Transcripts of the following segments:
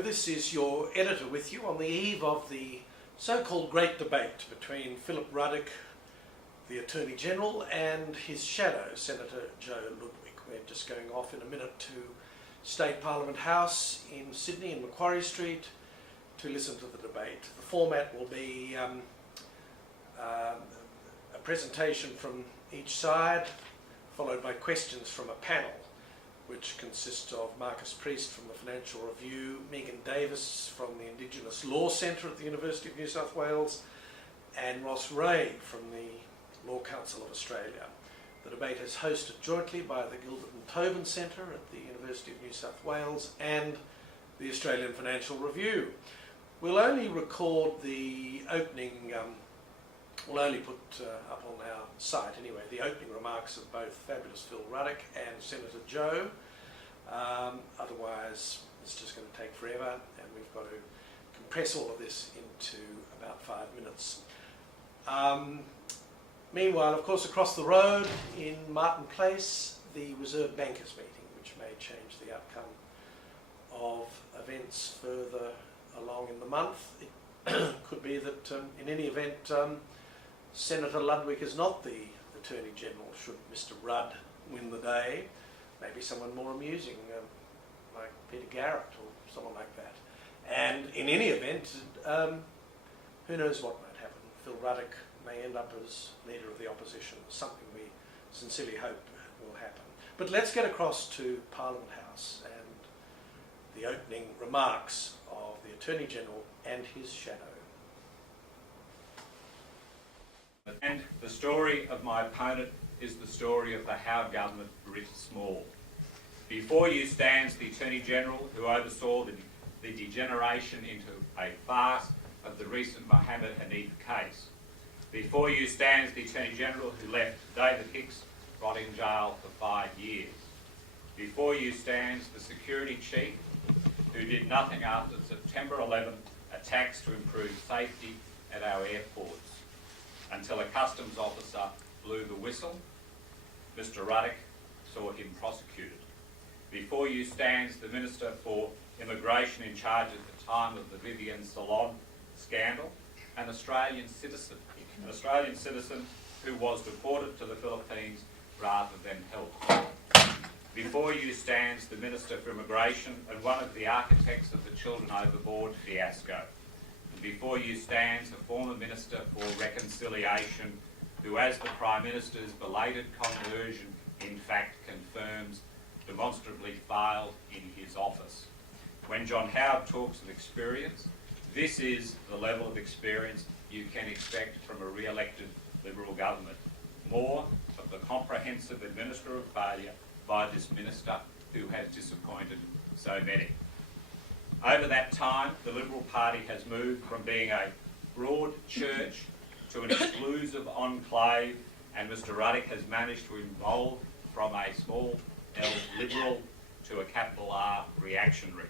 This is your editor with you on the eve of the so-called great debate between Philip Ruddock, the Attorney General, and his shadow, Senator Joe Ludwig. We're just going off in a minute to State Parliament House in Sydney, in Macquarie Street, to listen to the debate. The format will be a presentation from each side, followed by questions from a panel, which consists of Marcus Priest from the Financial Review, Megan Davis from the Indigenous Law Centre at the University of New South Wales, and Ross Ray from the Law Council of Australia. The debate is hosted jointly by the Gilbert and Tobin Centre at the University of New South Wales and the Australian Financial Review. We'll only record the opening, we'll only put up on our site anyway, the opening remarks of both fabulous Phil Ruddock and Senator Joe. Otherwise it's just going to take forever, and we've got to compress all of this into about 5 minutes. Meanwhile, of course, across the road in Martin Place, the Reserve Bankers meeting, which may change the outcome of events further along in the month. It could be that in any event Senator Ludwig is not the Attorney General should Mr Rudd win the day. Maybe someone more amusing like Peter Garrett or someone like that. And in any event, who knows what might happen. Phil Ruddock may end up as Leader of the Opposition, something we sincerely hope will happen. But let's get across to Parliament House and the opening remarks of the Attorney General and his shadow. And the story of my opponent is the story of the Howard government writ small. Before you stands the Attorney General who oversaw the degeneration into a farce of the recent Mohammed Hanif case. Before you stands the Attorney General who left David Hicks rotting in jail for 5 years. Before you stands the Security Chief who did nothing after September 11 attacks to improve safety at our airports, until a customs officer blew the whistle. Mr Ruddock saw him prosecuted. Before you stands the Minister for Immigration in charge at the time of the Vivian Salon scandal, an Australian citizen who was deported to the Philippines rather than held. Before you stands the Minister for Immigration and one of the architects of the Children Overboard fiasco. Before you stands a former Minister for Reconciliation who, as the Prime Minister's belated conversion in fact confirms, demonstrably failed in his office. When John Howard talks of experience, this is the level of experience you can expect from a re-elected Liberal government. More of the comprehensive administrative failure by this minister who has disappointed so many. Over that time, the Liberal Party has moved from being a broad church to an exclusive enclave, and Mr Ruddock has managed to evolve from a small L Liberal to a capital R reactionary.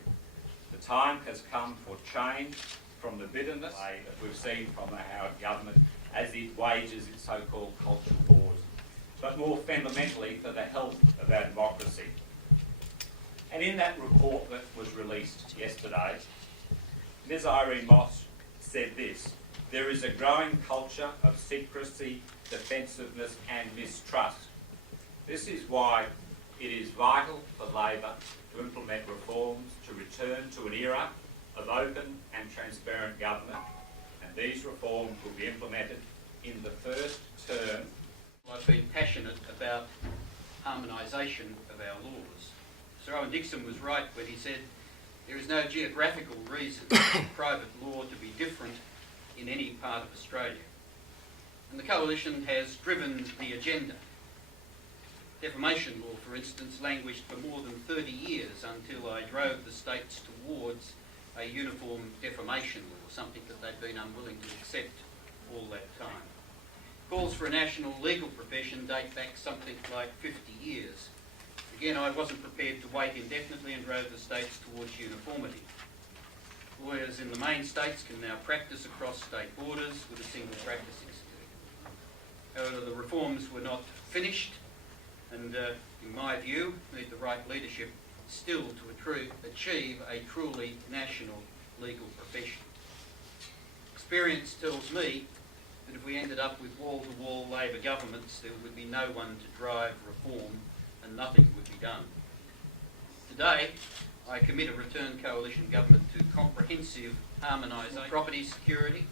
The time has come for change from the bitterness that we've seen from the Howard government as it wages its so-called culture wars, but more fundamentally for the health of our democracy. And in that report that was released yesterday, Ms Irene Moss said this: there is a growing culture of secrecy, defensiveness and mistrust. This is why it is vital for Labor to implement reforms to return to an era of open and transparent government, and these reforms will be implemented in the first term. I've been passionate about harmonisation of our laws. Sir Owen Dixon was right when he said there is no geographical reason for private law to be different in any part of Australia. And the Coalition has driven the agenda. Defamation law, for instance, languished for more than 30 years until I drove the states towards a uniform defamation law, something that they've been unwilling to accept all that time. Calls for a national legal profession date back something like 50 years. Again, I wasn't prepared to wait indefinitely and drove the states towards uniformity. Lawyers in the main states can now practice across state borders with a single practicing certificate. However, the reforms were not finished and, in my view, need the right leadership still to achieve a truly national legal profession. Experience tells me that if we ended up with wall-to-wall Labor governments, there would be no one to drive reform and nothing would be done. Today, I commit a return coalition government to comprehensive harmonisation, property security,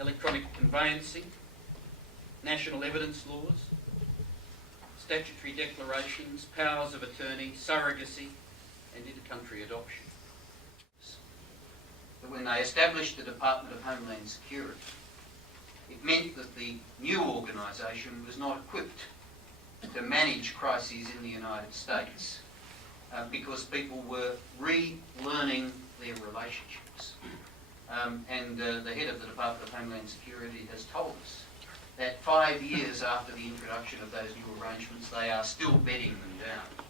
electronic conveyancing, national evidence laws, statutory declarations, powers of attorney, surrogacy and inter-country adoption. But when they established the Department of Homeland Security, it meant that the new organisation was not equipped to manage crises in the United States because people were relearning their relationships. The head of the Department of Homeland Security has told us that 5 years after the introduction of those new arrangements, they are still bedding them down.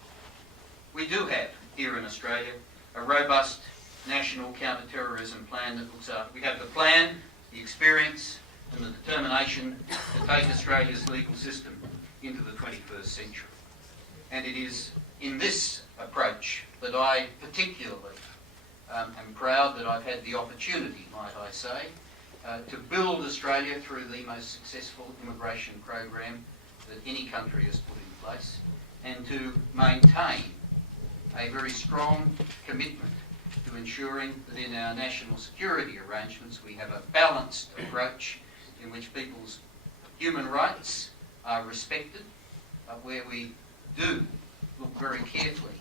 We do have, here in Australia, a robust national counter-terrorism plan that looks after. We have the plan, the experience and the determination to take Australia's legal system into the 21st century. And it is in this approach that I particularly am proud that I've had the opportunity, might I say, to build Australia through the most successful immigration program that any country has put in place, and to maintain a very strong commitment to ensuring that in our national security arrangements we have a balanced approach in which people's human rights are respected, but where we do look very carefully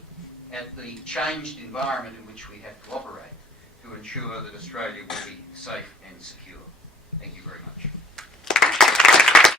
at the changed environment in which we have to operate to ensure that Australia will be safe and secure. Thank you very much.